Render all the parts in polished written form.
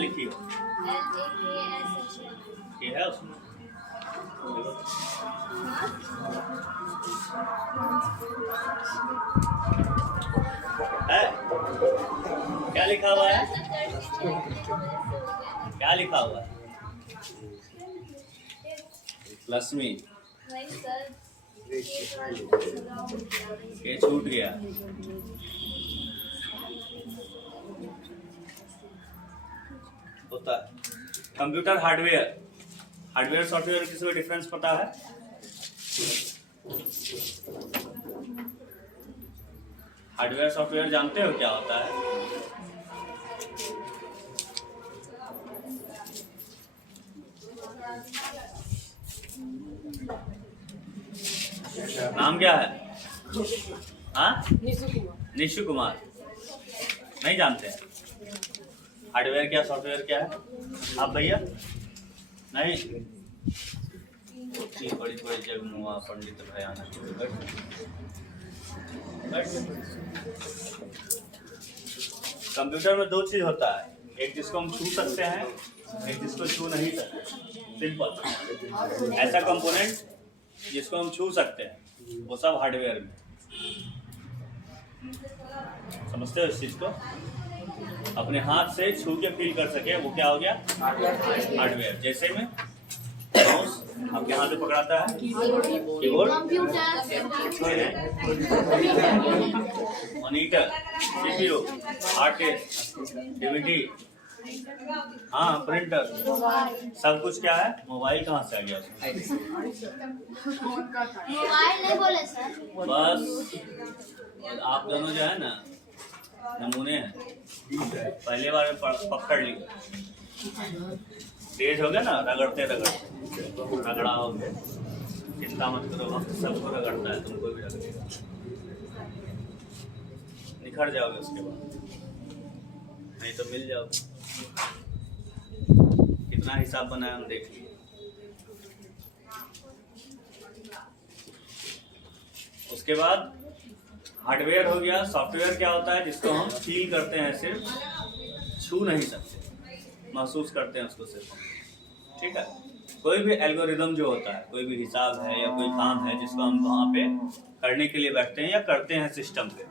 लिखी हो? ये है उसमें है? क्या लिखा हुआ है? क्या लिखा हुआ है? प्लस में ये छूट गया। होता है कंप्यूटर हार्डवेयर सॉफ्टवेयर किसी डिफरेंस पता है? हार्डवेयर सॉफ्टवेयर जानते हो क्या होता है? नाम क्या है? हाँ, निशु कुमार। नहीं जानते हैं हार्डवेयर क्या सॉफ्टवेयर क्या है? आप भैया नहीं? बड़ी बड़ी जगमुआ पंडित भयानक। कंप्यूटर में दो चीज होता है, एक जिसको हम छू सकते हैं, एक जिसको छू नहीं सकते। सिंपल। ऐसा कंपोनेंट जिसको हम छू सकते हैं वो सब हार्डवेयर में। समझते हो इस चीज को? अपने हाथ से छू के फील कर सके वो क्या हो गया? हार्डवेयर। जैसे में माउस आपके हाथ में पकड़ाता है, keyboard, monitor, CPU, hard disk, DVD, हाँ प्रिंटर, सब कुछ क्या है? मोबाइल कहाँ से आ गया? मोबाइल नहीं बोले सर। बस आप दोनों जो है ना नमूने हैं। पहले बार में पकड़ ली, तेज हो गया ना, रगड़ते रगड़ा हो गया। चिंता मत करो, वक्त सबको रगड़ता है, तुमको भी रगड़ेगा, निखर जाओगे उसके बाद, नहीं तो मिल जाओगे। कितना हिसाब बनाया हम देख लिए। उसके बाद हार्डवेयर हो गया। सॉफ्टवेयर क्या होता है? जिसको हम फील करते हैं, सिर्फ छू नहीं सकते, महसूस करते हैं उसको सिर्फ। ठीक है? कोई भी एल्गोरिदम जो होता है, कोई भी हिसाब है या कोई काम है जिसको हम वहाँ पे करने के लिए बैठते हैं या करते हैं सिस्टम पे,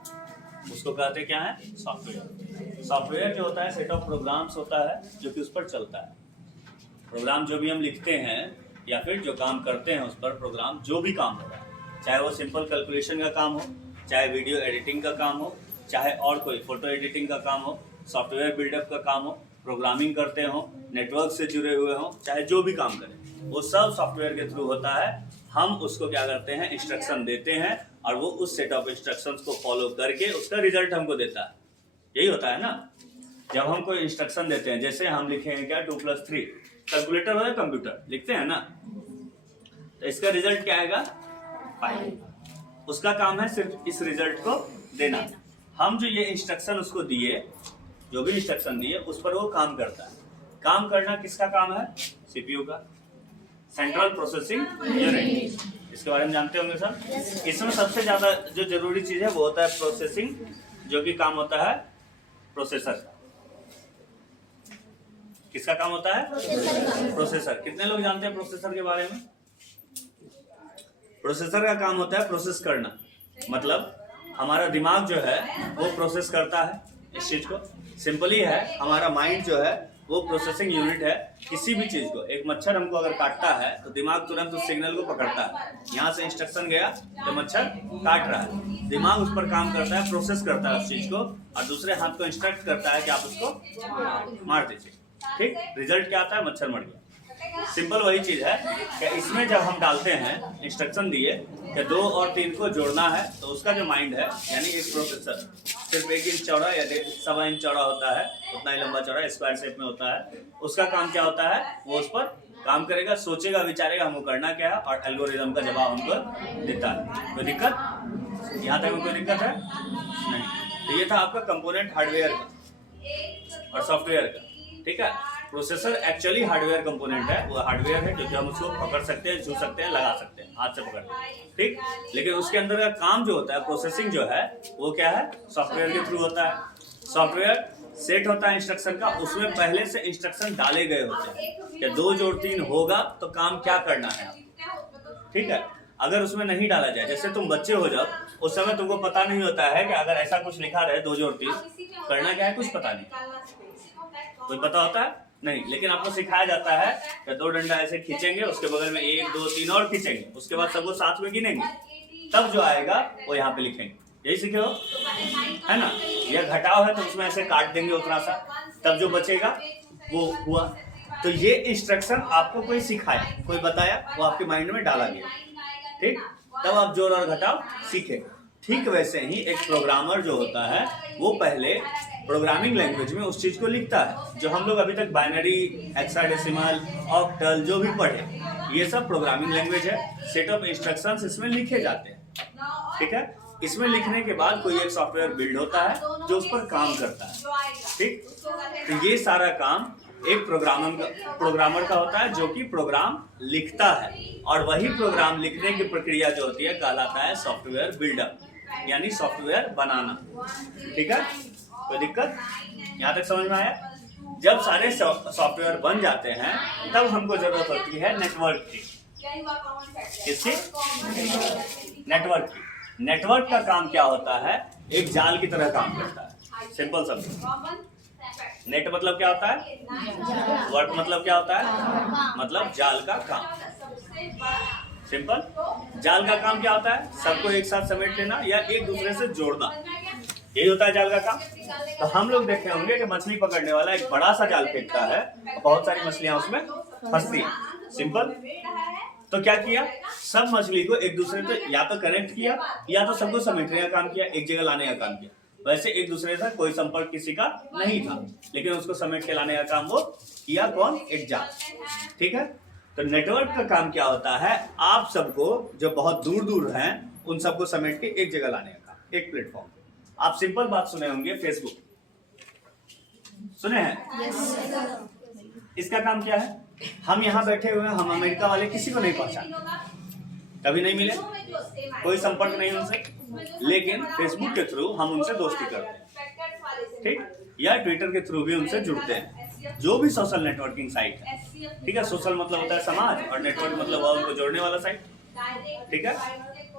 उसको कहते क्या है? सॉफ्टवेयर। सॉफ्टवेयर जो होता है सेट ऑफ प्रोग्राम्स होता है जो कि उस पर चलता है। प्रोग्राम जो भी हम लिखते हैं या फिर जो काम करते हैं उस पर प्रोग्राम जो भी काम हो रहा है, चाहे वो सिंपल कैलकुलेशन का काम हो, चाहे वीडियो एडिटिंग का काम हो, चाहे और कोई फोटो एडिटिंग का काम हो, सॉफ्टवेयर बिल्डअप का काम हो, प्रोग्रामिंग करते हो, नेटवर्क से जुड़े हुए हो, चाहे जो भी काम करें, वो सब सॉफ्टवेयर के थ्रू होता है। हम उसको क्या करते हैं? इंस्ट्रक्शन देते हैं और वो उस सेट ऑफ इंस्ट्रक्शंस को फॉलो करके उसका रिजल्ट हमको देता है। यही होता है ना? जब हम कोई इंस्ट्रक्शन देते हैं, जैसे हम लिखेंगे क्या? 2+3 कैलकुलेटर हो या कंप्यूटर लिखते हैं ना, तो इसका रिजल्ट क्या आएगा? 5। उसका काम है सिर्फ इस रिजल्ट को देना। हम जो ये इंस्ट्रक्शन उसको दिए, जो भी इंस्ट्रक्शन दिए, उस पर वो काम करता है। काम करना किसका काम है? सीपीयू का, सेंट्रल प्रोसेसिंग यूनिट। इसके बारे में जानते होंगे सर। इसमें सबसे ज्यादा जो जरूरी चीज है वो होता है प्रोसेसिंग, जो कि काम होता है प्रोसेसर का। किसका काम होता है? प्रोसेसर। कितने लोग जानते हैं प्रोसेसर के बारे में? प्रोसेसर का काम होता है प्रोसेस करना, मतलब हमारा दिमाग जो है वो प्रोसेस करता है इस चीज को। सिंपली है, हमारा माइंड जो है वो प्रोसेसिंग यूनिट है। किसी भी चीज को, एक मच्छर हमको अगर काटता है तो दिमाग तुरंत उस सिग्नल को पकड़ता है। यहाँ से इंस्ट्रक्शन गया तो मच्छर काट रहा है, दिमाग उस पर काम करता है, प्रोसेस करता है उस चीज को, और दूसरे हाथ को इंस्ट्रक्ट करता है कि आप उसको मार दीजिए। ठीक, रिजल्ट क्या आता है? मच्छर मर गया। सिंपल वही चीज है कि इसमें जब हम डालते हैं इंस्ट्रक्शन दिए कि 2 और 3 को जोड़ना है, तो उसका जो माइंड है, यानी एक प्रोसेसर सिर्फ 1 इंच चौड़ा या 1.25 इंच चौड़ा होता है, उतना ही लंबा चौड़ा स्क्वायर शेप में होता है। उसका काम क्या होता है? वो उस पर काम करेगा, सोचेगा, विचारेगा हमको करना क्या है, और एल्गोरिदम का जवाब हमको देता है। कोई दिक्कत? यहाँ तक में कोई दिक्कत है? नहीं। तो ये था आपका कंपोनेंट हार्डवेयर का और सॉफ्टवेयर का। ठीक है? प्रोसेसर एक्चुअली हार्डवेयर कंपोनेंट है, वो हार्डवेयर है क्योंकि हम उसको पकड़ सकते हैं, छू सकते हैं, लगा सकते हैं, हाथ से पकड़ के। ठीक, लेकिन उसके अंदर का काम जो होता है, प्रोसेसिंग जो है, वो क्या है? सॉफ्टवेयर के थ्रू होता है। सॉफ्टवेयर सेट होता है इंस्ट्रक्शन का, उसमें पहले से इंस्ट्रक्शन डाले गए होते हैं कि 2 जोड़ 3 होगा तो काम क्या करना है, ठीक है। अगर उसमें नहीं डाला जाए, जैसे तुम बच्चे हो जब, उस समय तुमको पता नहीं होता है कि अगर ऐसा कुछ लिखा रहे 2 जोड़ 3 करना क्या है, कुछ पता नहीं, कोई पता होता है नहीं। लेकिन आपको सिखाया जाता है कि 2 डंडा ऐसे खींचेंगे, उसके बगल में 1 2 3 और खींचेंगे, उसके बाद सबको साथ में गिनेंगे, तब जो आएगा वो यहाँ पे लिखेंगे। यही सीखे हो, है ना। या घटाव है तो उसमें ऐसे काट देंगे उतना सा, तब जो बचेगा वो हुआ। तो ये इंस्ट्रक्शन आपको कोई सिखाया, कोई बताया, वो आपके माइंड में डाला गया, ठीक। तब आप जोड़ और घटाव सीखे। ठीक वैसे ही एक प्रोग्रामर जो होता है वो पहले प्रोग्रामिंग लैंग्वेज में उस चीज को लिखता है जो हम लोग अभी तक बाइनरी, हेक्साडेसिमल, ऑक्टल जो भी पढ़े, ये सब प्रोग्रामिंग लैंग्वेज है। सेट ऑफ इंस्ट्रक्शंस इसमें लिखे जाते हैं, ठीक है। इसमें लिखने के बाद कोई एक सॉफ्टवेयर बिल्ड होता है जो उस पर काम करता है, ठीक। तो ये सारा काम एक प्रोग्रामर का होता है जो कि प्रोग्राम लिखता है, और वही प्रोग्राम लिखने की प्रक्रिया जो होती है कहलाता है सॉफ्टवेयर बिल्डअप, यानी सॉफ्टवेयर बनाना, ठीक है। कोई दिक्कत यहाँ तक समझ में आया। जब सारे सॉफ्टवेयर बन जाते हैं तब हमको जरूरत होती है नेटवर्क की। किसकी? नेटवर्क की। नेटवर्क का काम क्या होता है, एक जाल की तरह काम करता है। सिंपल समझो, नेट मतलब क्या होता है, वर्क मतलब क्या होता है, मतलब जाल का काम। सिंपल। जाल का काम क्या होता है, सबको एक साथ समेट लेना या एक दूसरे से जोड़ना, यही होता है जाल का काम। तो हम लोग देखे होंगे कि मछली पकड़ने वाला एक बड़ा सा जाल फेंकता है, बहुत सारी मछलियां उसमें फंसती हैं। सिंपल। तो क्या किया, सब मछली को एक दूसरे से या तो कनेक्ट किया या तो सबको समेटने का काम किया, एक जगह लाने का काम किया। वैसे एक दूसरे से कोई संपर्क किसी का नहीं था, लेकिन उसको समेट के लाने का काम वो किया, कौन, एक जाल, ठीक है। तो नेटवर्क का काम क्या होता है, आप सबको जो बहुत दूर दूर हैं उन सबको समेट के एक जगह लाने का काम, एक प्लेटफॉर्म। आप सिंपल बात सुने होंगे, फेसबुक सुने हैं? इसका काम क्या है, हम यहाँ बैठे हुए हैं, हम अमेरिका वाले किसी को नहीं पहचानते, कभी नहीं मिले, कोई संपर्क नहीं उनसे, लेकिन फेसबुक के थ्रू हम उनसे दोस्ती करते हैं, ठीक, या ट्विटर के थ्रू भी उनसे जुड़ते हैं, जो भी सोशल नेटवर्किंग साइट है, ठीक है। सोशल मतलब होता है समाज, और नेटवर्क मतलब उनको जोड़ने वाला साइट, ठीक है।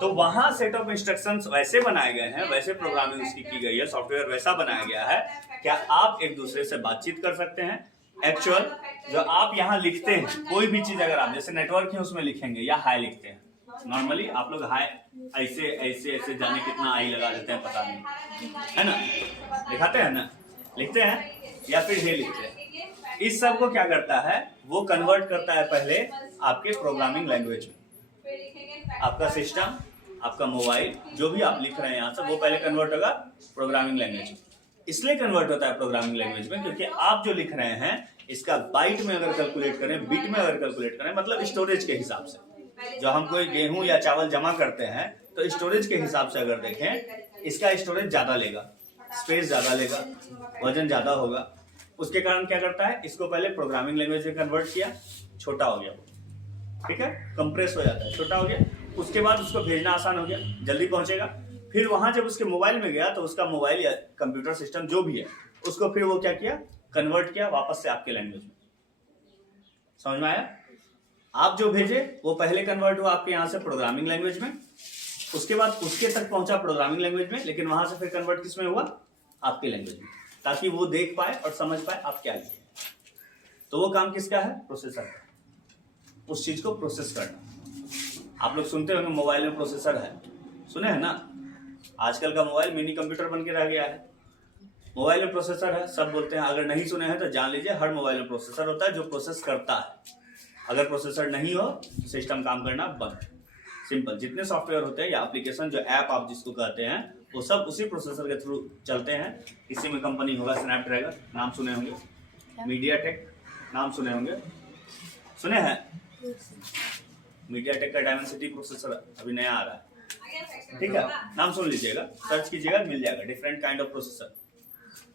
तो वहां सेट ऑफ इंस्ट्रक्शंस वैसे बनाए गए हैं, वैसे प्रोग्रामिंग उसकी की गई है, सॉफ्टवेयर वैसा बनाया गया है, क्या आप एक दूसरे से बातचीत कर सकते हैं। एक्चुअल जो आप यहाँ लिखते हैं, कोई भी चीज अगर आप जैसे नेटवर्क है उसमें लिखेंगे या हाई लिखते हैं, नॉर्मली आप लोग हाई ऐसे ऐसे ऐसे जाने कितना आई लगा देते हैं पता नहीं, है ना, लिखाते हैं ना, लिखते हैं या फिर हे लिखते हैं। इस सब को क्या करता है, वो कन्वर्ट करता है पहले आपके प्रोग्रामिंग लैंग्वेज में। आपका सिस्टम, आपका मोबाइल, जो भी आप लिख रहे हैं यहाँ से, वो पहले कन्वर्ट होगा प्रोग्रामिंग लैंग्वेज में। इसलिए कन्वर्ट होता है प्रोग्रामिंग लैंग्वेज में क्योंकि आप जो लिख रहे हैं इसका बाइट में अगर कैलकुलेट करें, बिट में अगर कैलकुलेट करें, मतलब स्टोरेज के हिसाब से, जो हम कोई गेहूं या चावल जमा करते हैं तो स्टोरेज के हिसाब से अगर देखें, इसका स्टोरेज ज्यादा लेगा, स्पेस ज्यादा लेगा, वजन ज्यादा होगा। उसके कारण क्या करता है, इसको पहले प्रोग्रामिंग लैंग्वेज में कन्वर्ट किया, छोटा हो गया, ठीक है, कंप्रेस हो जाता है, छोटा हो गया। उसके बाद उसको भेजना आसान हो गया, जल्दी पहुंचेगा। फिर वहां जब उसके मोबाइल में गया तो उसका मोबाइल या कंप्यूटर सिस्टम जो भी है उसको फिर वो क्या किया, कन्वर्ट किया वापस से आपके लैंग्वेज में। समझ में आया? आप जो भेजे वो पहले कन्वर्ट हुआ आपके यहाँ से प्रोग्रामिंग लैंग्वेज में, उसके बाद उसके तक पहुंचा प्रोग्रामिंग लैंग्वेज में, लेकिन वहां से फिर कन्वर्ट किस में हुआ, आपके लैंग्वेज में, ताकि वो देख पाए और समझ पाए आप क्या लिखे। तो वो काम किसका है, प्रोसेसर का, उस चीज को प्रोसेस करना। आप लोग सुनते होंगे मोबाइल में प्रोसेसर है, सुने हैं ना? आजकल का मोबाइल मिनी कंप्यूटर बन के रह गया है। मोबाइल में प्रोसेसर है, सब बोलते हैं, अगर नहीं सुने हैं तो जान लीजिए, हर मोबाइल में प्रोसेसर होता है जो प्रोसेस करता है। अगर प्रोसेसर नहीं हो तो सिस्टम काम करना बंद। सिंपल। जितने सॉफ्टवेयर होते हैं या एप्लीकेशन, जो ऐप आप जिसको कहते हैं, वो सब उसी प्रोसेसर के थ्रू चलते हैं। इसी में कंपनी होगा स्नैपड्रैगन, नाम सुने होंगे, मीडियाटेक नाम सुने होंगे, सुने हैं? मीडियाटेक का डायमेंसिटी प्रोसेसर अभी नया आ रहा है, ठीक है, नाम सुन लीजिएगा, सर्च कीजिएगा, मिल जाएगा, डिफरेंट काइंड ऑफ प्रोसेसर,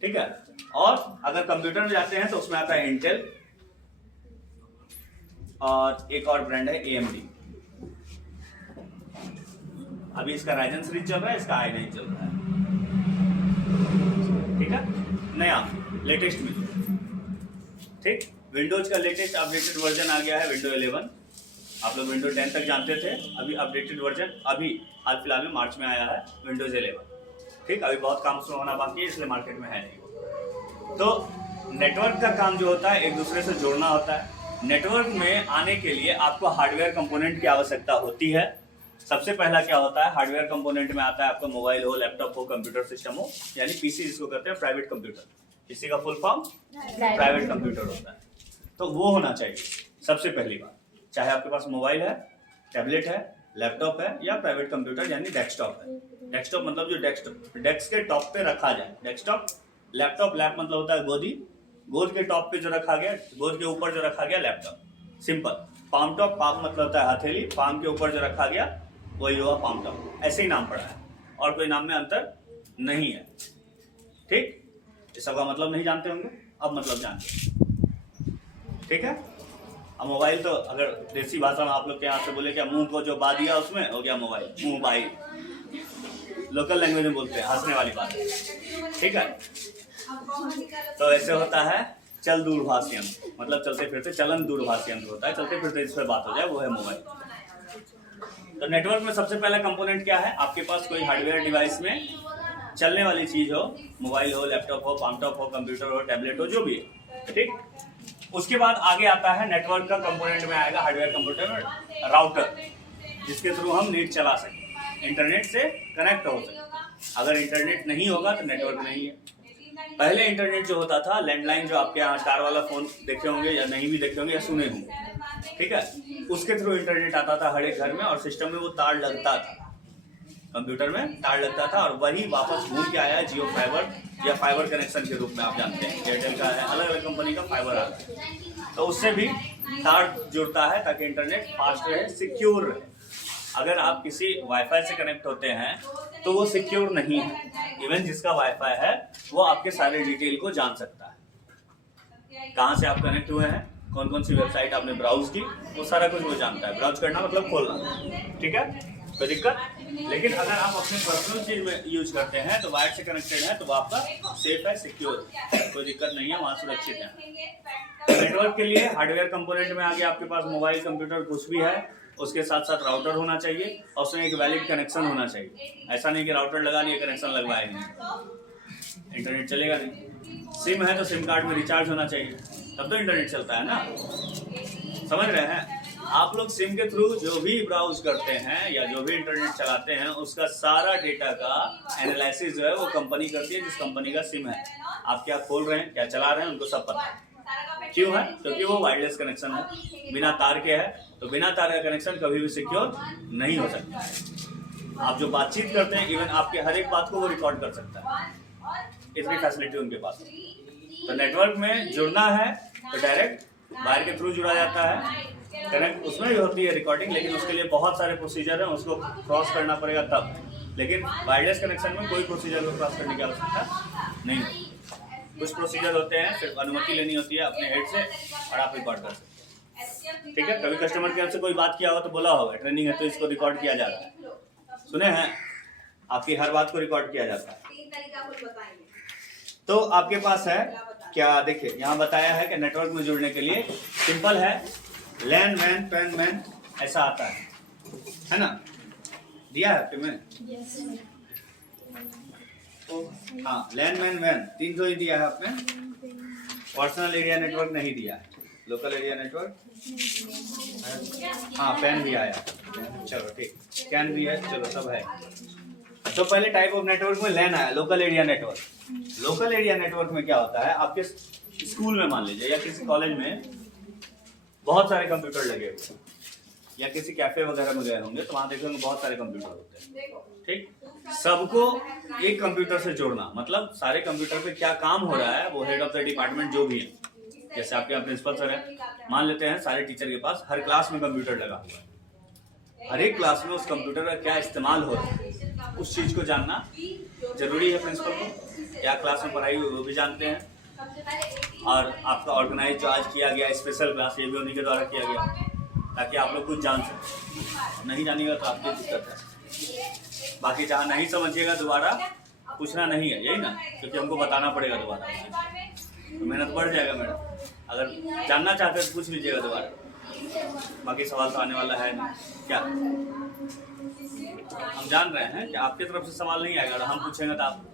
ठीक है। और अगर कंप्यूटर में जाते हैं तो उसमें आता है इंटेल, और एक और ब्रांड है AMD। अभी इसका राइजन सीरीज चल रहा है, इसका i9 चल रहा है, ठीक है, नया लेटेस्ट में। ठीक, विंडोज का लेटेस्ट अपडेटेड वर्जन आ गया है विंडो 11। आप लोग विंडो 10 तक जानते थे, अभी अपडेटेड वर्जन अभी हाल फिलहाल में मार्च में आया है विंडोज 11। ठीक, अभी बहुत काम शुरू होना बाकी है, इसलिए मार्केट में है नहीं। तो नेटवर्क का काम जो होता है एक दूसरे से जोड़ना होता है। नेटवर्क में आने के लिए आपको हार्डवेयर कंपोनेंट की आवश्यकता होती है। सबसे पहला क्या होता है, हार्डवेयर कंपोनेंट में आता है आपका मोबाइल हो, लैपटॉप हो, कंप्यूटर सिस्टम हो, यानी पीसी जिसको कहते हैं प्राइवेट कंप्यूटर। पीसी का फुल फॉर्म प्राइवेट कंप्यूटर होता है। तो वो होना चाहिए सबसे पहली बात, चाहे आपके पास मोबाइल है, टैबलेट है, लैपटॉप है या प्राइवेट कंप्यूटर यानी डेस्कटॉप है। डेस्कटॉप मतलब जो डेस्क के टॉप पे रखा जाए, डेस्कटॉप। लैपटॉप, लैप मतलब होता है गोदी, गोद के टॉप पे जो रखा गया, गोद के ऊपर जो रखा गया laptop. Simple. Palm top, palm मतलब होता है हथेली, पाम के ऊपर जो रखा गया वही हुआ पाम टॉप। ऐसे ही नाम पड़ा है और कोई नाम में अंतर नहीं है। ठीक, इस सब का मतलब नहीं जानते होंगे, अब मतलब जानते। ठीक है। अब मोबाइल तो अगर देसी भाषा में आप लोग के यहाँ से बोले क्या, मुंह को जो बा दिया उसमें हो गया मोबाइल, मुंह बाई। लोकल लैंग्वेज में बोलते हैं, हंसने वाली बात है। ठीक है। तो ऐसे होता है चल दूरभाष यंत्र, मतलब चलते फिरते चलन दूरभाष यंत्र होता है, चलते फिरते इस पर बात हो जाए, वो है मोबाइल। तो नेटवर्क में सबसे पहला कंपोनेंट क्या है, आपके पास कोई हार्डवेयर डिवाइस में चलने वाली चीज हो, मोबाइल हो, लैपटॉप हो, पामटॉप हो, कंप्यूटर हो, टैबलेट हो, जो भी है। ठीक। उसके बाद आगे आता है नेटवर्क का कंपोनेंट में आएगा हार्डवेयर कंप्यूटर में राउटर, जिसके थ्रू हम नेट चला सकें, इंटरनेट से कनेक्ट हो सके। अगर इंटरनेट नहीं होगा तो नेटवर्क नहीं है। पहले इंटरनेट जो होता था, लैंडलाइन जो आपके यहाँ तार वाला फोन देखे होंगे या नहीं भी देखे होंगे या सुने होंगे, ठीक है, उसके थ्रू इंटरनेट आता था हर एक घर में और सिस्टम में वो तार लगता था, कंप्यूटर में तार लगता था, और वही वापस घूम के आया जियो फाइबर या फाइबर कनेक्शन के रूप में। आप जानते हैं एयरटेल का है, अलग अलग कंपनी का फाइबर आता है, तो उससे भी तार जुड़ता है ताकि इंटरनेट फास्ट रहे, सिक्योर रहे। अगर आप किसी वाईफाई से कनेक्ट होते हैं तो वो सिक्योर नहीं है। इवन जिसका वाईफाई है वो आपके सारे डिटेल को जान सकता है, कहाँ से आप कनेक्ट हुए हैं, कौन कौन सी वेबसाइट आपने ब्राउज की, वो सारा कुछ वो जानता है। ब्राउज करना मतलब खोलना, ठीक है, कोई दिक्कत। लेकिन अगर आप अपने पर्सनल चीज में यूज करते हैं तो वायर से कनेक्टेड है तो वो आपका सेफ है, सिक्योर है, कोई दिक्कत नहीं है, वहाँ सुरक्षित है। नेटवर्क के लिए हार्डवेयर कंपोनेंट में आगे आपके पास मोबाइल, कंप्यूटर कुछ भी है, उसके साथ साथ राउटर होना चाहिए और उसमें एक वैलिड कनेक्शन होना चाहिए। ऐसा नहीं कि राउटर लगा लिए कनेक्शन लगवाए नहीं, इंटरनेट चलेगा नहीं। सिम है तो सिम कार्ड में रिचार्ज होना चाहिए, तब तो इंटरनेट चलता है ना, समझ रहे हैं। आप लोग सिम के थ्रू जो भी ब्राउज करते हैं या जो भी इंटरनेट चलाते हैं उसका सारा डेटा का एनालिसिस जो है वो कंपनी करती है, जिस कंपनी का सिम है। आप क्या खोल रहे हैं, क्या चला रहे हैं, उनको सब पता है। क्यों है? क्योंकि वो वायरलेस कनेक्शन है, बिना तार के है, तो बिना तार का कनेक्शन कभी भी सिक्योर नहीं हो सकता। आप जो बातचीत करते हैं, इवन आपके हर एक बात को वो रिकॉर्ड कर सकता है, इतनी फैसिलिटी उनके पास। तो नेटवर्क में जुड़ना है तो डायरेक्ट वायर के थ्रू जुड़ा जाता है, कनेक्ट उसमें भी होती है रिकॉर्डिंग, लेकिन उसके लिए बहुत सारे प्रोसीजर हैं, उसको क्रॉस करना पड़ेगा तब। लेकिन वायरलेस कनेक्शन में कोई प्रोसीजर को क्रॉस करने की आवश्यकता नहीं होती। कुछ प्रोसीजर होते हैं, सिर्फ अनुमति लेनी होती है अपने हेड से और आप रिकॉर्ड कर सकते हैं। ठीक है। कभी कस्टमर केयर से कोई बात किया हो तो बोला होगा ट्रेनिंग है तो इसको रिकॉर्ड किया जा रहा है, सुने हैं, आपकी हर बात को रिकॉर्ड किया जाता है। तो आपके पास है क्या, देखिए यहाँ बताया है कि नेटवर्क में जुड़ने के लिए सिंपल है, लैन मैन पैन मैन ऐसा आता है ना, दिया है आपके में? हाँ, लैन मैन मैन 3 ही दिया है आपने, पर्सनल एरिया नेटवर्क नहीं दिया है, लोकल एरिया नेटवर्क, हाँ पैन भी आया, चलो ठीक, कैन भी है, चलो सब है। तो पहले टाइप ऑफ नेटवर्क में लैन आया, local area network. Local area network में क्या होता है, आपके स्कूल में मान लीजिए या किसी कॉलेज में बहुत सारे कंप्यूटर लगे हुए हैं, या किसी कैफे वगैरह में गए होंगे तो वहां देखेंगे बहुत सारे कंप्यूटर होते हैं, ठीक। सबको एक कंप्यूटर से जोड़ना, मतलब सारे कंप्यूटर पे क्या काम हो रहा है वो हेड ऑफ द डिपार्टमेंट जो भी है, जैसे आपके यहाँ प्रिंसिपल सर है, मान लेते हैं सारे टीचर के पास हर क्लास में कंप्यूटर लगा हुआ है, हर एक क्लास में उस कंप्यूटर का क्या इस्तेमाल हो रहा है उस चीज को जानना जरूरी है। प्रिंसिपल को क्या क्लास में पढ़ाई हुई वो भी जानते हैं, और आपका ऑर्गेनाइज जो आज किया गया स्पेशल क्लास ये भी उन्हीं के द्वारा किया गया, ताकि आप लोग कुछ जान सकें। नहीं जानिएगा तो आपकी दिक्कत है, बाकी जहाँ नहीं समझिएगा दोबारा पूछना नहीं है, यही ना, क्योंकि हमको बताना पड़ेगा दोबारा। तो मेहनत बढ़ जाएगा मैडम। अगर जानना चाहते हैं तो पूछ लीजिएगा दोबारा, बाकी सवाल तो आने वाला है नहीं। क्या हम जान रहे हैं कि आपकी तरफ से सवाल नहीं आएगा, हम पूछेंगे तो आप,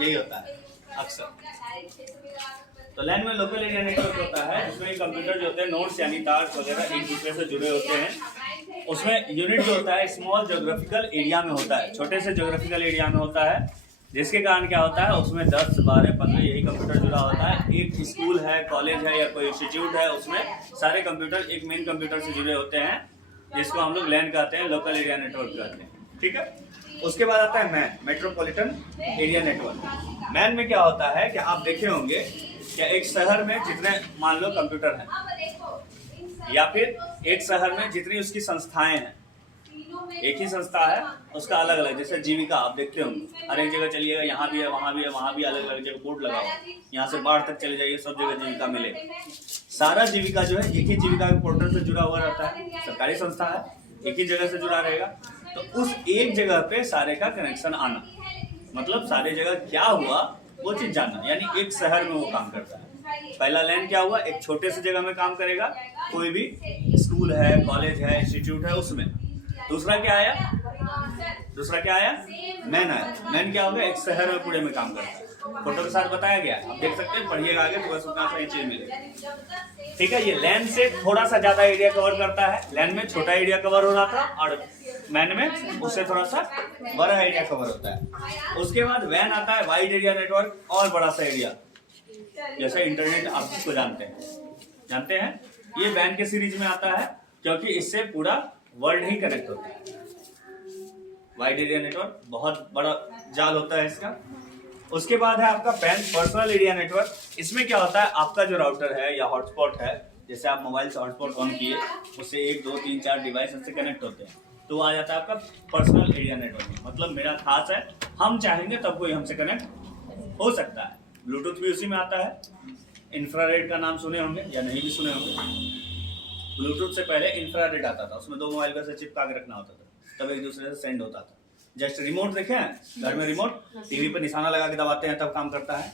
यही होता है अक्सर। तो लैन में लोकल एरिया नेटवर्क होता है, जिसमें कंप्यूटर जो होते हैं नोड्स यानी तार वगैरह एक दूसरे से जुड़े होते हैं। उसमें यूनिट जो होता है स्मॉल ज्योग्राफिकल एरिया में होता है, छोटे से ज्योग्राफिकल एरिया में होता है, जिसके कारण क्या होता है उसमें 10, 12, 15 यही कंप्यूटर जुड़ा होता है। एक स्कूल है, कॉलेज है या कोई इंस्टीट्यूट है, उसमें सारे कंप्यूटर एक मेन कंप्यूटर से जुड़े होते हैं, जिसको हम लोग लैन कहते हैं, लोकल एरिया नेटवर्क कहते हैं। ठीक है। उसके बाद आता है man, metropolitan area network. Man में क्या होता है कि आप देखे होंगे कि एक शहर में जितने मान लो कंप्यूटर हैं, या फिर एक शहर में जितनी उसकी संस्थाएं हैं, एक ही संस्था है उसका अलग अलग, जैसे जीविका आप देखते होंगे, हर एक जगह चलिएगा, यहाँ भी है, वहाँ भी है, वहाँ भी अलग अलग जगह बोर्ड लगा हुआ, यहाँ से बाढ़ तक चले जाइए, सब जगह जीविका मिलेगा। सारा जीविका जो है एक ही जीविका के पोर्टल से जुड़ा हुआ रहता है, सरकारी संस्था है, एक ही जगह से जुड़ा रहेगा। तो उस एक जगह पे सारे का कनेक्शन आना, मतलब सारे जगह क्या हुआ वो चीज जानना, यानी एक शहर में वो काम करता है। पहला लैन क्या हुआ, एक छोटे से जगह में काम करेगा, कोई भी स्कूल है, कॉलेज है, इंस्टीट्यूट है, उसमें। दूसरा क्या आया, मैन आया। मैन क्या होगा, एक शहर में पूरे में काम करता है, फोटो के साथ बताया गया, आप देख सकते हैं, पढ़िएगा आगे तो बस उतना सा चीज मिलेगा। ठीक है। ये लैन से थोड़ा सा ज्यादा एरिया कवर करता है, लैन में छोटा एरिया कवर हो रहा था और मैन में उससे थोड़ा सा बड़ा एरिया कवर होता है। उसके बाद वैन आता है, वाइड एरिया नेटवर्क, और बड़ा सा एरिया, जैसे इंटरनेट आप जिसको जानते हैं, ये वैन के सीरीज में आता है, क्योंकि इससे पूरा वर्ल्ड ही कनेक्ट होता है। वाइड एरिया नेटवर्क बहुत बड़ा जाल होता है इसका। उसके बाद है आपका पैन, पर्सनल एरिया नेटवर्क। इसमें क्या होता है, आपका जो राउटर है या हॉटस्पॉट है, जैसे आप मोबाइल से हॉटस्पॉट ऑन किए, उससे 1, 2, 3, 4 डिवाइस से कनेक्ट होते हैं, तो आ जाता है आपका पर्सनल एरिया नेटवर्क। मतलब मेरा खास है, हम चाहेंगे तब कोई हमसे कनेक्ट हो सकता है। ब्लूटूथ भी उसी में आता है। इंफ्रारेड का नाम सुने होंगे या नहीं भी सुने होंगे। ब्लूटूथ से पहले इंफ्रारेड आता था, उसमें 2 मोबाइल का से चिपका के रखना होता था, तब एक दूसरे से सेंड होता था। जस्ट रिमोट देखे हैं, घर में रिमोट टीवी पर निशाना लगा के दबाते हैं तब काम करता है,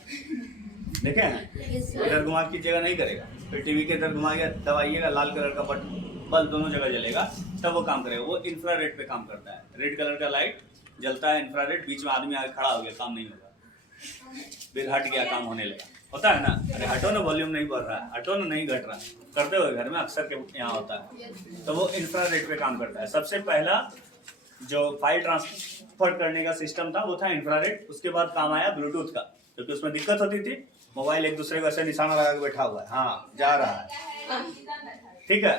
देखे हैं। इधर घुमा कीजिएगा नहीं करेगा, फिर टीवी के इधर घुमाइएगा, दबाइएगा, लाल कलर का बल्ब दोनों जगह जलेगा, तब वो काम करेगा। वो इंफ्रारेड पे काम करता है, रेड कलर का लाइट जलता है इंफ्रारेड, बीच में आदमी आगे खड़ा हो गया, काम नहीं होगा, फिर हट गया, काम होने लगा। होता है ना, अरे हटो ना, वॉल्यूम नहीं बढ़ रहा है, हटो ना, नहीं घट रहा, करते हुए घर में अक्सर के यहाँ होता है। तो वो इंफ्रारेड पे काम करता है। सबसे पहला जो फाइल ट्रांसफर करने का सिस्टम था वो था इंफ्रारेड। उसके बाद काम आया ब्लूटूथ का, क्योंकि उसमें दिक्कत होती थी, मोबाइल एक दूसरे को ऐसे निशाना लगा के बैठा हुआ है, हाँ जा रहा है, ठीक है।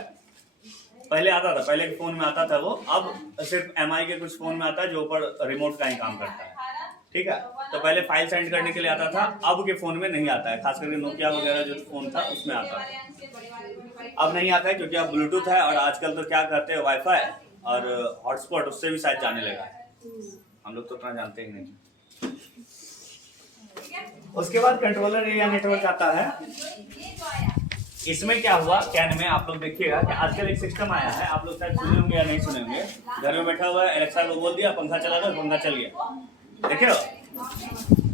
पहले आता था, पहले के फोन में आता था वो, अब सिर्फ MI के कुछ फोन में आता है जो ऊपर रिमोट का ही काम करता है, ठीक है। तो पहले फाइल सेंड करने के लिए आता था, अब के फोन में नहीं आता है, खास करके नोकिया वगैरह जो फोन था उसमें आता था, अब नहीं आता है, क्योंकि अब ब्लूटूथ है, और आजकल तो क्या करते हैं, वाईफाई और हॉटस्पॉट, उससे भी शायद जाने लगा है, हम लोग तो उतना जानते ही नहीं। उसके बाद कंट्रोलर एरिया नेटवर्क आता है। इसमें क्या हुआ, कैन में आप लोग देखिएगा कि आजकल एक सिस्टम आया है, आप लोग शायद सुने होंगे या नहीं सुने होंगे। घर में बैठा हुआ है, एलेक्सा को बोल दिया पंखा चला दो, पंखा चल गया, देखे हो,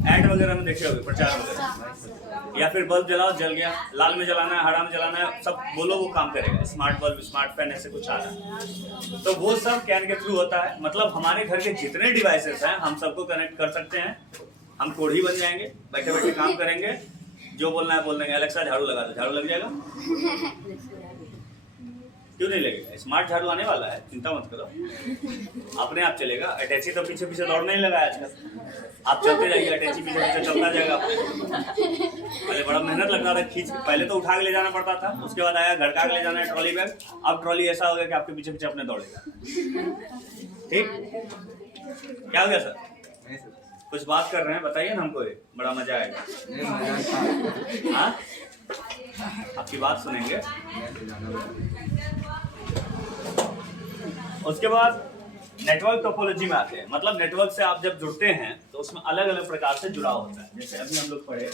ऐड वगैरह में देखे होगे, प्रचार वगैरह, या फिर बल्ब जलाओ, जल गया, लाल में जलाना है, हरा में जलाना है, सब बोलो वो काम करेगा। स्मार्ट बल्ब, स्मार्ट फैन, ऐसे कुछ आ रहा है, तो वो सब कैन के थ्रू होता है। मतलब हमारे घर के जितने डिवाइसेस हैं हम सबको कनेक्ट कर सकते हैं, हम कोढ़ी बन जाएंगे, बैठे बैठे काम करेंगे, जो बोलना है बोल देंगे, एलेक्सा झाड़ू लगा दो, झाड़ू लग जाएगा, क्यों नहीं लगेगा। स्मार्ट झाड़ू आने वाला है, चिंता मत करो, अपने आप चलेगा। अटैची तो पीछे पीछे दौड़ने ही लगा आजकल, आप चलते जाइए, अटैची पीछे पीछे चलता जाएगा। पहले बड़ा मेहनत लगता था, खींच, पहले तो उठा के ले जाना पड़ता था, उसके बाद आया घर का ले जाना है ट्रॉली बैग, अब ट्रॉली ऐसा हो गया कि आपके पीछे पीछे अपने दौड़ेगा। ठीक, क्या हो गया सर, कुछ बात कर रहे हैं, बताइए ना हमको, बड़ा मजा आएगा। हाँ, आपकी बात सुनेंगे। उसके बाद नेटवर्क टोपोलॉजी में आते हैं। मतलब नेटवर्क से आप जब जुड़ते हैं तो उसमें अलग अलग प्रकार से जुड़ाव होता है। जैसे अभी हम लोग पढ़े,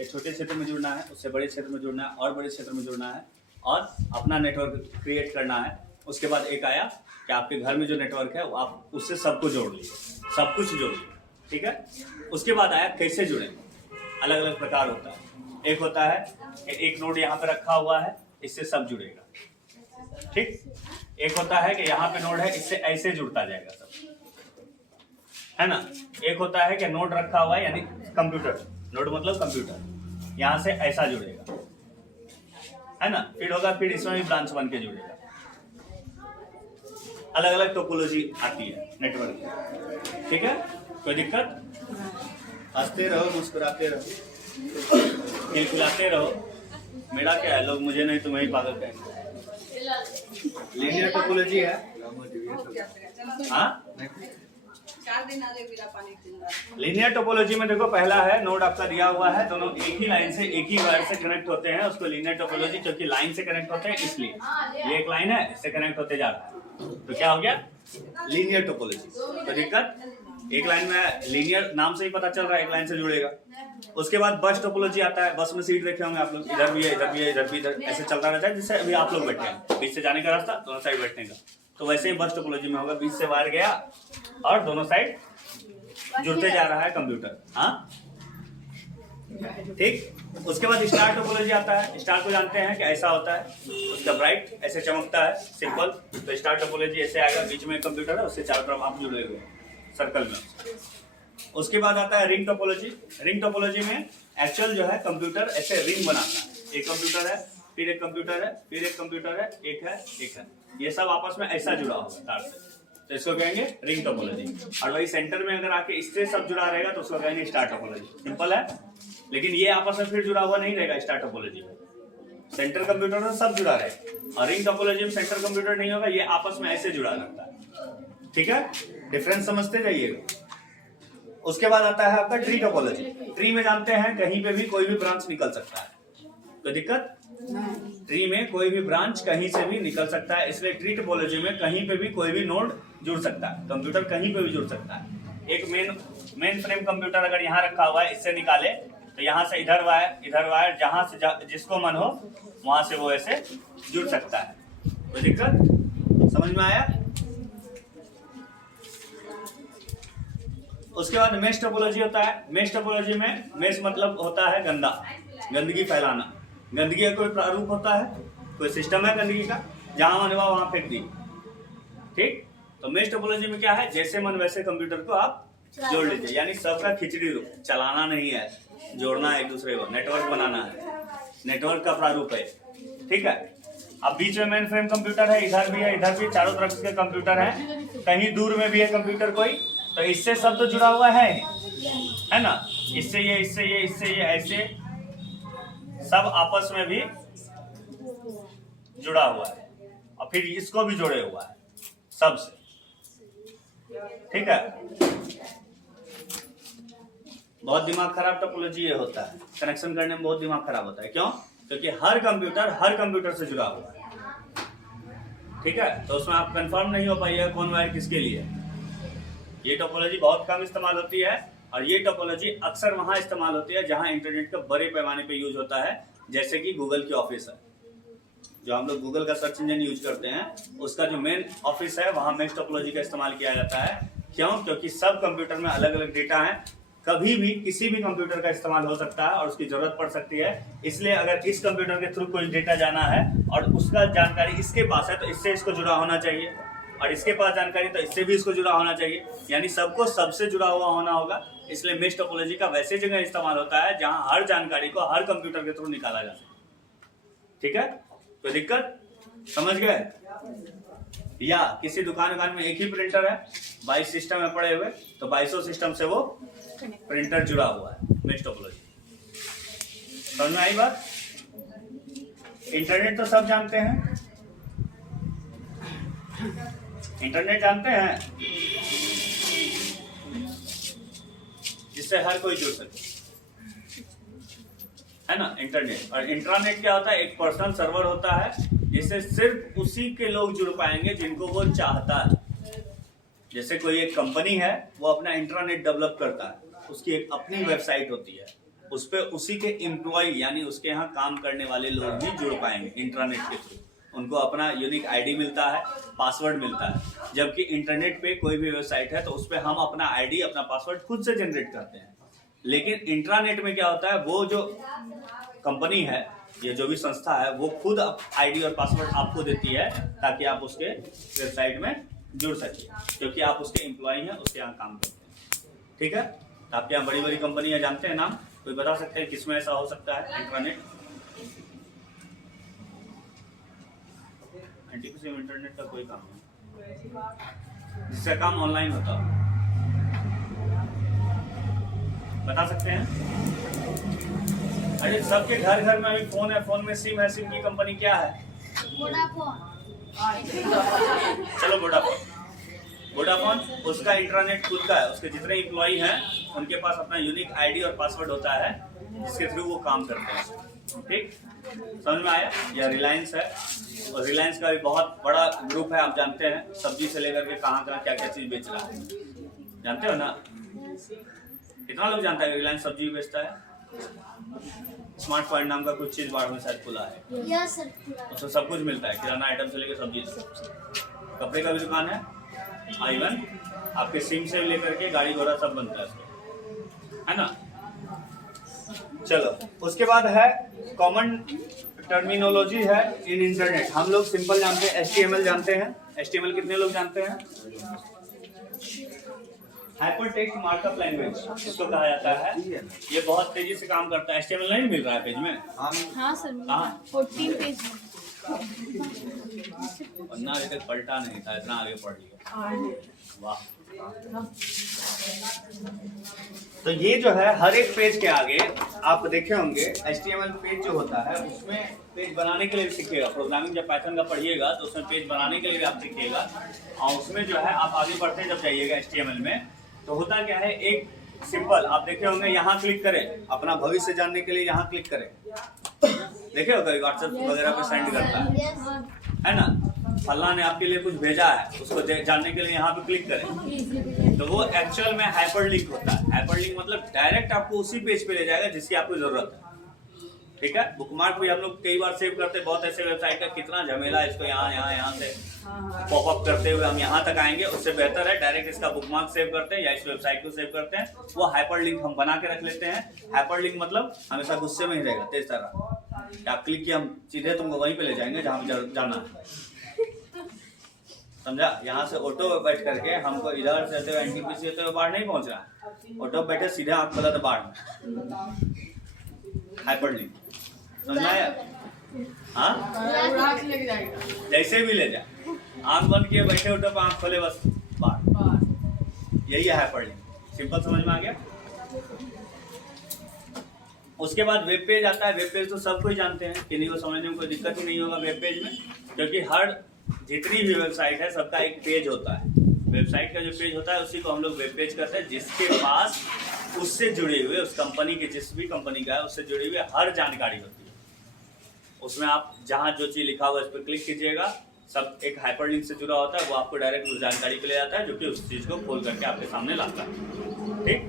एक छोटे क्षेत्र में जुड़ना है, उससे बड़े क्षेत्र में जुड़ना है, और बड़े क्षेत्र में जुड़ना है, और अपना नेटवर्क क्रिएट करना है। उसके बाद एक आया कि आपके घर में जो नेटवर्क है वो आप उससे सबको जोड़ लीजिए, सब कुछ जोड़ लीजिए, ठीक है। उसके बाद आया कैसे जुड़े, अलग अलग प्रकार होता है। एक होता है कि एक नोड यहाँ पे रखा हुआ है, इससे सब जुड़ेगा, ठीक। एक होता है कि यहाँ पे नोड है, इससे ऐसे जुड़ता जाएगा सब, है ना। एक होता है कि नोड रखा हुआ है, यानी कंप्यूटर, नोड मतलब कंप्यूटर, यहाँ से ऐसा जुड़ेगा, है ना। फिर होगा, फिर इसमें भी ब्रांच बन के जुड़ेगा। अलग अलग टोपोलॉजी आती है नेटवर्क की, ठीक है। कोई दिक्कत? हंसते रहो, मुस्कुराते रहो, खिलखिलाते रहो। मेरा क्या है, लोग मुझे नहीं तुम्हें ही पागल कहेंगे। लीनियर टोपोलॉजी है, हाँ। लीनियर टोपोलॉजी में देखो, पहला है नोड आपका दिया हुआ है, दोनों एक ही लाइन से, एक ही वायर से कनेक्ट होते हैं, उसको लीनियर टोपोलॉजी, क्योंकि लाइन से कनेक्ट होते हैं इसलिए। ये एक लाइन है, इससे कनेक्ट होते जा रहा है, तो क्या हो गया, लीनियर टोपोलॉजी। तो दिक्कत, एक लाइन में लीनियर नाम से ही पता चल रहा है, एक लाइन से जुड़ेगा। उसके बाद बस टोपोलॉजी आता है। बस में सीट देखे होंगे आप लोग, इधर भी है, इधर भी है, इधर भी, इधर, ऐसे चलता रहता है, जिससे अभी आप लोग बैठे हैं, बीच से जाने का रास्ता, दोनों साइड बैठने का। तो वैसे ही बस टोपोलॉजी में होगा, बीच से वायर गया और दोनों साइड जुड़ते जा रहा है कंप्यूटर, हाँ, ठीक। उसके बाद स्टार टोपोलॉजी आता है। स्टार को जानते हैं कि ऐसा होता है, उसका ब्राइट ऐसे चमकता है, सिंपल। तो स्टार टोपोलॉजी ऐसे आएगा, बीच में कंप्यूटर है, उससे चारों तरफ आप जुड़े हुए सर्कल में। उसके बाद आता है रिंग टोपोलॉजी। रिंग टोपोलॉजी में एक्चुअल जो है कंप्यूटर ऐसे रिंग बनाता है, एक कंप्यूटर है, फिर एक कंप्यूटर है, फिर एक कंप्यूटर है, एक है, एक है, ये सब आपस में ऐसा जुड़ा होगा तार से, तो इसको कहेंगे रिंग टोपोलॉजी। और वही सेंटर में अगर आके इससे सब जुड़ा रहेगा तो उसको कहेंगे स्टार टोपोलॉजी। सिंपल है, लेकिन ये आपस में फिर जुड़ा हुआ नहीं रहेगा। स्टार टोपोलॉजी में सेंटर कंप्यूटर में सब जुड़ा रहेगा, और रिंग टोपोलॉजी में सेंटर कंप्यूटर नहीं होगा, ये आपस में ऐसे जुड़ा रहता है, ठीक है। डिफरेंस समझते जाइएगा। उसके बाद आता है आपका ट्री टोपोलॉजी। ट्री में जानते हैं कहीं पे भी कोई भी ब्रांच निकल सकता है, तो दिक्कत, ट्री में कोई भी ब्रांच कहीं से भी निकल सकता है, इसलिए ट्री टोपोलॉजी में कहीं पे भी कोई भी नोड जुड़ सकता है, कंप्यूटर कहीं पे भी जुड़ सकता है। एक मेन फ्रेम कंप्यूटर अगर यहाँ रखा हुआ है, इससे निकाले तो यहाँ से इधर वायर, जहां से जिसको मन हो वहां से वो ऐसे जुड़ सकता है, तो दिक्कत समझ में आया। उसके बाद मेश टोपोलॉजी होता है। मेश टोपोलॉजी में, मेश मतलब होता है गंदा, गंदगी फैलाना। गंदगी का कोई प्रारूप होता है, कोई सिस्टम है गंदगी का, जहां मन हुआ वहां फेंक दी, ठीक। तो मेश टोपोलॉजी में क्या है, जैसे मन वैसे कंप्यूटर को आप जोड़ लीजिए, यानी सबका खिचड़ी रूप, चलाना नहीं है, जोड़ना है एक दूसरे को, नेटवर्क बनाना है, नेटवर्क का प्रारूप है, ठीक है। अब बीच में मेन फ्रेम कंप्यूटर है, इधर भी है, इधर भी, चारों तरफ के कंप्यूटर है, कहीं दूर में भी है कंप्यूटर कोई, तो इससे सब तो जुड़ा हुआ है ना। इससे ये, इससे ये, इससे ये, ऐसे सब आपस में भी जुड़ा हुआ है, और फिर इसको भी जोड़े हुआ है सबसे, ठीक है। बहुत दिमाग खराब टोपोलॉजी ये होता है, कनेक्शन करने में बहुत दिमाग खराब होता है। क्यों? क्योंकि हर कंप्यूटर से जुड़ा हुआ है, ठीक है। तो उसमें आप कंफर्म नहीं हो पाइएगा कौन वायर किसके लिए। ये टोपोलॉजी बहुत कम इस्तेमाल होती है, और ये टोपोलॉजी अक्सर वहां इस्तेमाल होती है जहां इंटरनेट का बड़े पैमाने पे यूज होता है, जैसे कि गूगल की ऑफिस है, जो हम लोग गूगल का सर्च इंजन यूज करते हैं, उसका जो मेन ऑफिस है वहां मेश टोपोलॉजी का इस्तेमाल किया जाता है। क्यों? क्योंकि सब कंप्यूटर में अलग अलग डेटा है, कभी भी किसी भी कंप्यूटर का इस्तेमाल हो सकता है और उसकी जरूरत पड़ सकती है। इसलिए अगर इस कंप्यूटर के थ्रू कोई डेटा जाना है और उसका जानकारी इसके पास है, तो इससे इसको जुड़ा होना चाहिए, और इसके पास जानकारी तो इससे भी इसको जुड़ा होना चाहिए, यानी सबको सबसे जुड़ा हुआ होना होगा। इसलिए मेश टोपोलॉजी का वैसे जगह इस्तेमाल होता है जहां हर जानकारी को हर कंप्यूटर के थ्रू निकाला जा सके, ठीक है। कोई दिक्कत? समझ गए? या किसी दुकान में एक ही प्रिंटर है, 22 सिस्टम है पड़े हुए, तो 22 सिस्टम से वो प्रिंटर जुड़ा हुआ है, मेश टोपोलॉजी। समझ में आई बात? इंटरनेट तो सब जानते हैं, इंटरनेट जानते हैं, जिससे हर कोई जुड़ सके, है ना, इंटरनेट। और इंट्रानेट क्या होता है? एक पर्सनल सर्वर होता है, जिससे सिर्फ उसी के लोग जुड़ पाएंगे जिनको वो चाहता है। जैसे कोई एक कंपनी है, वो अपना इंट्रानेट डेवलप करता है, उसकी एक अपनी वेबसाइट होती है, उस पे उसी के एम्प्लॉय यानी उसके यहाँ काम करने वाले लोग भी जुड़ पाएंगे इंटरनेट के थ्रू। उनको अपना यूनिक आईडी मिलता है, पासवर्ड मिलता है। जबकि इंटरनेट पे कोई भी वेबसाइट है तो उस पे हम अपना आईडी, अपना पासवर्ड खुद से जनरेट करते हैं। लेकिन इंट्रानेट में क्या होता है, वो जो कंपनी है या जो भी संस्था है वो खुद आईडी और पासवर्ड आपको देती है ताकि आप उसके वेबसाइट में जुड़ सके, क्योंकि आप उसके एम्प्लॉय हैं, उसके यहाँ काम करते हैं। ठीक है, तो आपके यहाँ बड़ी बड़ी कंपनियां जानते हैं नाम, कोई बता सकते हैं किसमें ऐसा हो सकता है इंट्रानेट? एनटीपीसी में इंटरनेट का कोई काम नहीं जिसका काम ऑनलाइन होता हो, बता सकते हैं? अरे सबके घर घर में अभी फोन है, फोन में सिम है, सिम की कंपनी क्या है? वोडाफोन। चलो वोडाफोन। वोडाफोन उसका इंटरनेट खुद का है, उसके जितने इम्प्लॉई हैं उनके पास अपना यूनिक आईडी और पासवर्ड होता है जिसके थ्रू वो काम करते हैं। ठीक, समझ में आया? या रिलायंस है, और रिलायंस का भी बहुत बड़ा ग्रुप है, आप जानते हैं, सब्जी से लेकर के कहाँ कहाँ क्या क्या चीज बेच रहा है, जानते हो ना? कितना लोग जानता है रिलायंस सब्जी बेचता है? स्मार्ट पॉइंट नाम का कुछ चीज बाढ़ में शायद खुला है, यस सर। उसमें सब कुछ मिलता है, किराना आइटम से लेकर सब्जी से, कपड़े का भी दुकान है, इवन आपके सिम से लेकर के गाड़ी घोड़ा सब बनता है उसमें, है ना? चलो, उसके बाद है कॉमन टर्मिनोलॉजी है इन इंटरनेट। हम लोग सिंपल जानते हैं, HTML जानते हैं। HTML कितने लोग जानते हैं? हाइपर टेक्स्ट मार्कअप लैंग्वेज इसको कहा जाता है। ये बहुत तेजी से काम करता है। HTML नहीं मिल रहा है पेज में? हाँ सर, हाँ, 14 पेज में। वरना अभी तक पलटा नहीं था, इतना आगे पढ़ लिया। वाह। तो ये जो है हर एक पेज के आगे आप देखे होंगे HTML पेज जो होता है उसमें पेज बनाने के लिए भी सीखिएगा। प्रोग्रामिंग जब पाइथन का पढ़िएगा तो उसमें पेज बनाने के लिए भी आप सीखिएगा, और उसमें जो है आप आगे बढ़ते जब जाइएगा HTML में तो होता क्या है, एक सिंपल आप देखे होंगे, यहाँ क्लिक करें, अपना भविष्य जानने के लिए यहाँ क्लिक करें, देखे हो कभी व्हाट्सएप वगैरह पे सेंड करता है ना, फल्ला ने आपके लिए कुछ भेजा है उसको जानने के लिए यहाँ पे क्लिक करें, तो वो एक्चुअल में हाइपरलिंक होता है। हाइपरलिंक मतलब डायरेक्ट आपको उसी पेज पे ले जाएगा जिसकी आपको जरूरत है। ठीक है, बुकमार्क भी हम लोग कई बार सेव करते हैं, बहुत ऐसे वेबसाइट का कितना झमेला है, इसको यहाँ से पॉपअप करते हुए हम यहाँ तक आएंगे, उससे बेहतर है डायरेक्ट इसका बुकमार्क सेव करते हैं या इस वेबसाइट को सेव करते हैं, वो हाइपरलिंक हम बना के रख लेते हैं। हाइपरलिंक मतलब हमेशा गुस्से में ही रहेगा, तेज तरह आप क्लिक किया हम सीधे तुमको वहीं पे ले जाएंगे जहाँ जाना है, समझा? यहाँ से ऑटो में बैठ करके हमको इधर से होते हुए एनटीपीसी होते हुए बाढ़ नहीं पहुंच रहा है, ऑटो बैठे सीधे आँख खोला तो बाढ़ में। हाइपरलिंक समझ में आया? हाँ, जैसे भी ले जाए, आँख बंद किए बैठे ऑटो पे, आँख खोले बस बाढ़, यही है हाइपरलिंक। सिंपल समझ में आ गया? उसके बाद वेब पेज आता है। वेब पेज तो सब कोई जानते हैं, किसी को समझने में कोई दिक्कत ही नहीं होगा वेब पेज में, क्योंकि हर जितनी भी वेबसाइट है सबका एक पेज होता है। वेबसाइट का जो पेज होता है उसी को हम लोग वेब पेज कहते हैं, जिसके पास उससे जुड़े हुए, उस कंपनी के, जिस भी कंपनी का है उससे जुड़ी हुई हर जानकारी होती है। उसमें आप जहाँ जो चीज़ लिखा हुआ है उस पर क्लिक कीजिएगा, सब एक हाइपरलिंक से जुड़ा होता है, वो आपको डायरेक्ट उस जानकारी पे ले जाता है जो कि उस चीज़ को खोल करके आपके सामने लाता है। ठीक,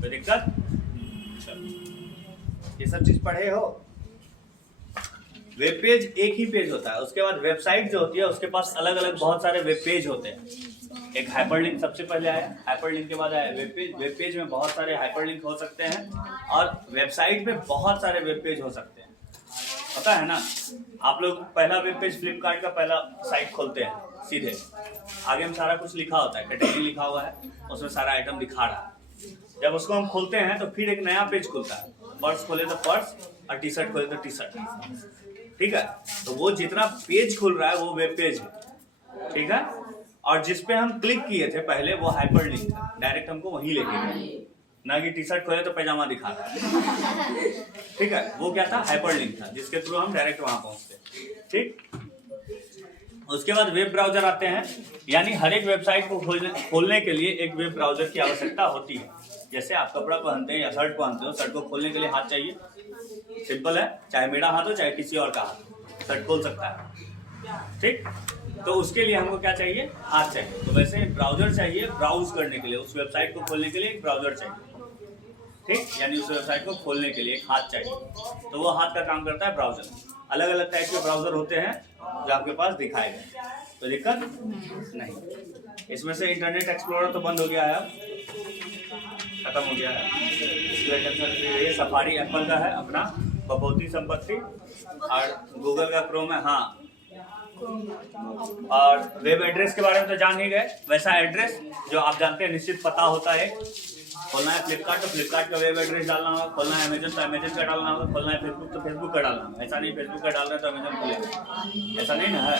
कोई दिक्कत? ये सब चीज़ पढ़े हो? वेब पेज एक ही पेज होता है। उसके बाद वेबसाइट जो होती है उसके पास अलग अलग बहुत सारे वेब पेज होते हैं। एक हाइपरलिंक सबसे पहले आया, हाइपरलिंक के बाद आया वेब पेज। वेब पेज में बहुत सारे हाइपरलिंक हो सकते हैं और वेबसाइट में बहुत सारे वेब पेज हो सकते हैं, पता है ना? आप लोग पहला वेब पेज फ्लिपकार्ट का पहला साइट खोलते हैं, सीधे आगे में सारा कुछ लिखा होता है, कैटेगरी लिखा हुआ है, उसमें सारा आइटम दिखा रहा है। जब उसको हम खोलते हैं तो फिर एक नया पेज खुलता है, पर्स खोले तो पर्स और टी शर्ट खोले तो टी शर्ट। ठीक है, तो वो जितना पेज खुल रहा है वो वेब पेज है। ठीक है, और जिस पे हम क्लिक किए थे पहले वो हाइपरलिंक है, डायरेक्ट हमको वहीं लेके गए, ना कि टी शर्ट खोले तो पैजामा दिखा रहा है। ठीक है, वो क्या था? हाइपरलिंक था, जिसके थ्रू हम डायरेक्ट वहां पहुंचते। ठीक, उसके बाद वेब ब्राउजर आते हैं, यानी हर एक वेबसाइट को खोलने के लिए एक वेब ब्राउजर की आवश्यकता होती है। जैसे आप कपड़ा पहनते हैं या शर्ट पहनते हो, शर्ट को खोलने के लिए हाथ चाहिए, सिंपल है, चाहे मेरा हाथ हो चाहे किसी और का हाथ हो, शर्ट खोल सकता है। ठीक, तो उसके लिए हमको क्या चाहिए? हाथ चाहिए। तो वैसे ब्राउजर चाहिए ब्राउज करने के लिए, उस वेबसाइट को खोलने के लिए एक ब्राउजर चाहिए। ठीक, यानी उस वेबसाइट को खोलने के लिए एक हाथ चाहिए, तो वो हाथ का काम करता है ब्राउजर। अलग अलग टाइप के ब्राउजर होते हैं जो आपके पास दिखाए गए, तो दिक्कत नहीं। इसमें से इंटरनेट एक्सप्लोरर तो बंद हो गया है अब, खत्म हो गया है, इसलिए टेंशन फ्री रहिए। सफारी एप्पल का है अपना बपौती संपत्ति, और गूगल का क्रोम है। हाँ, और वेब एड्रेस के बारे में तो जान ही गए। वैसा एड्रेस जो आप जानते हैं निश्चित पता होता है। खोलना है फ्लिपकार्ट तो फ्लिपकार्ट का वेब एड्रेस डालना होगा, खोलना है अमेजन तो अमेजन का डालना होगा, खोलना है फेसबुक तो फेसबुक का डालना होगा। ऐसा नहीं फेसबुक का डाल रहे तो अमेजन खुलेगा, ऐसा नहीं ना है।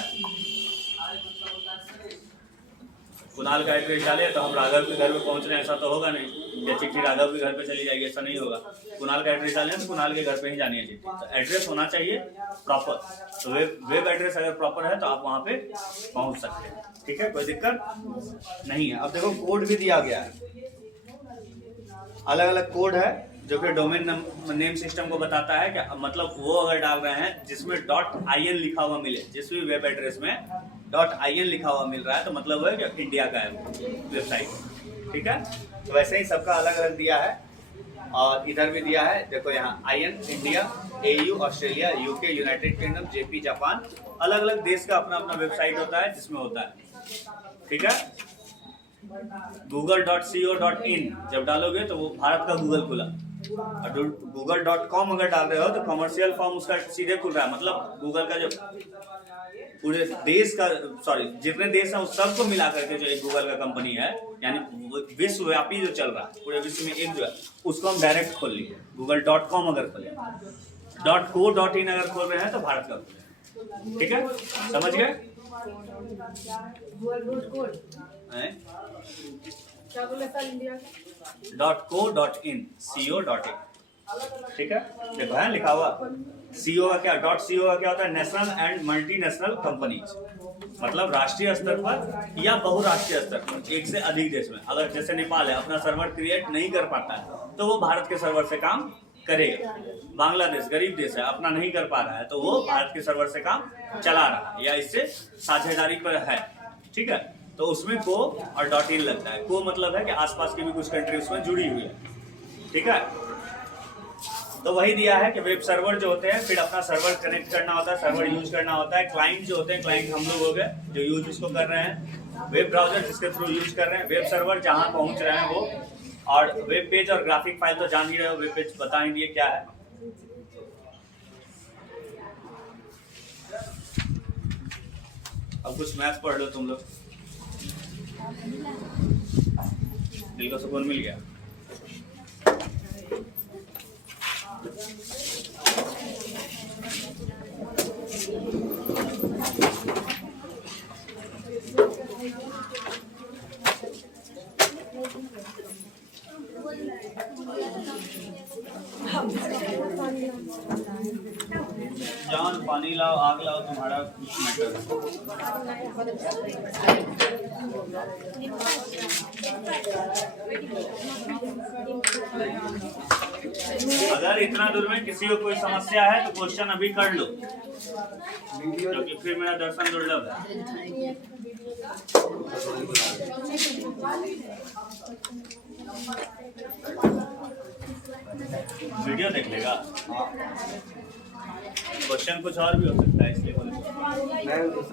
कुणाल का एड्रेस डाले तो हम राघव के घर पे पहुंच रहे हैं, ऐसा तो होगा नहीं। या चिट्ठी राघव के घर पे चली जाएगी, ऐसा नहीं होगा। कुणाल का एड्रेस डाले तो कुणाल के घर पे ही जानी है चिट्ठी। तो एड्रेस होना चाहिए प्रॉपर। तो वेब एड्रेस अगर प्रॉपर है तो आप वहाँ पे पहुँच सकते हैं। ठीक है, कोई दिक्कत नहीं है। अब देखो कोड भी दिया गया है, अलग अलग कोड है जो कि डोमेन नेम सिस्टम को बताता है कि मतलब वो अगर डाल रहे हैं जिसमें .in लिखा हुआ मिले, जिस भी वेब एड्रेस में .in लिखा हुआ मिल रहा है तो मतलब है कि इंडिया का है वेबसाइट। ठीक है, तो वैसे ही सबका अलग अलग दिया है। और इधर भी दिया है, देखो यहाँ IN India, AU Australia, UK United kingdom, JP Japan, अलग अलग देश का अपना अपना वेबसाइट होता है जिसमें होता है। ठीक है, google.co.in जब डालोगे तो वो भारत का गूगल खुला, और google.com अगर डाल रहे हो तो कमर्शियल फॉर्म उसका सीधे खुल रहा है। मतलब गूगल का जो पूरे देश का, सॉरी जितने देश हैं उस सबको मिला करके जो एक गूगल का कंपनी है, यानी विश्वव्यापी जो चल रहा है पूरे विश्व में एक जो है, उसको हम डायरेक्ट खोल लिए। google.com अगर खोले, .co.in अगर खोल रहे हैं तो भारत का खोले। ठीक है, समझ गए? क्या बोले सर इंडिया .co.in co.in। ठीक है, देखो है लिखा हुआ। CO का क्या, .co का क्या होता है? नेशनल एंड मल्टीनेशनल कंपनीज, मतलब राष्ट्रीय स्तर पर या बहुराष्ट्रीय स्तर पर एक से अधिक देश में। अगर जैसे नेपाल है अपना सर्वर क्रिएट नहीं कर पाता है तो वो भारत के सर्वर से काम करेगा। बांग्लादेश गरीब देश है, अपना नहीं कर पा रहा है तो वो भारत के सर्वर से काम चला रहा है या इससे साझेदारी पर है। ठीक है, तो उसमें को और .in लगता है। को मतलब है कि आसपास की भी कुछ कंट्री उसमें जुड़ी हुई है। ठीक है, तो वही दिया है कि वेब सर्वर जो होते हैं फिर अपना सर्वर कनेक्ट करना होता है, सर्वर यूज करना होता है। क्लाइंट जो होते हैं, क्लाइंट हम लोग हो गए जो यूज उसको कर रहे हैं, वेब ब्राउजर जिसके थ्रू यूज कर रहे हैं, वेब सर्वर जहां पहुंच रहे हैं वो, और वेब पेज और ग्राफिक फाइल तो जान ही रहे हो। वेब पेज बता ही दिए क्या है। अब कुछ मैथ पढ़ लो तुम लोग, दिल को सुकून मिल गया। जान पानी लाओ, आग लाओ, तुम्हारा मैटर। अगर इतना दूर में किसी को कोई समस्या है तो क्वेश्चन अभी कर लो, क्योंकि फिर मेरा दर्शन दुर्लभ है। वीडियो देख लेगा, क्वेश्चन कुछ और भी हो सकता है इसलिए बोले।